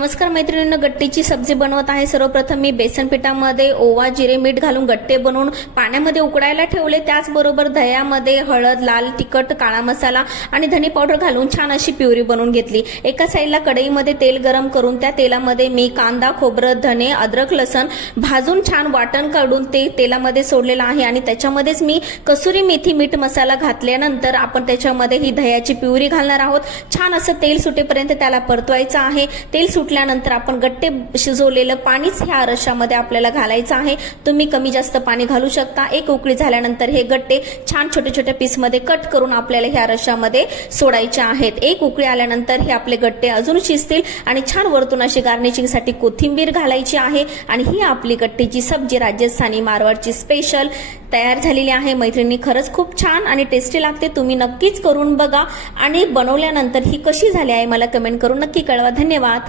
नमस्कार मैत्रिणींनो, गट्टीची सब्जी बनवत आहे। सर्वप्रथम मी बेसन पिठामध्ये ओवा, जिरे, मीठ घालून गट्टे बनवून पाण्यामध्ये उकडायला ठेवले। त्याचबरोबर दह्यामध्ये हळद, लाल तिखट, काळा मसाला आणि धने पावडर घालून छान अशी प्युरी बनवून घेतली। एका साईडला कढईमध्ये तेल गरम करून त्या तेलामध्ये मी कांदा, खोबरं, धने, अद्रक, लसण भाजून छान वाटण काढून ते तेलामध्ये सोडलेलं आहे आणि त्याच्यामध्येच मी कसुरी मेथी, मीठ, मसाला घातल्यानंतर आपण त्याच्यामध्ये ही दह्याची प्युरी घालणार आहोत। छान असं तेल सुटेपर्यंत त्याला परतवायचं आहे। तेल सुटल्यानंतर आपण गट्टे शिजवलेलं पाणीच ह्या रश्श्यामध्ये आपल्याला घालायचं आहे। तुम्ही कमी जास्त पाणी घालू शकता। एक उकळी झाल्यानंतर हे गट्टे छान छोटे छोटे पीस मध्ये कट करून आपल्याला ह्या रश्श्यामध्ये सोडायचे आहेत। एक उकळी आल्यानंतर हे आपले गट्टे अजून शिजतील आणि छान वरतून अशी गार्निशिंग साठी कोथिंबीर घालायची आहे आणि ही आपली गट्टीची सब्जी राजस्थानी मारवाडची स्पेशल तयार झालेली आहे। मैत्रिणी, खरंच खूप छान आणि टेस्टी लागते। तुम्ही नक्कीच करून बघा आणि बनवल्यानंतर ही कशी झाली आहे मला कमेंट करून नक्की कळवा। धन्यवाद।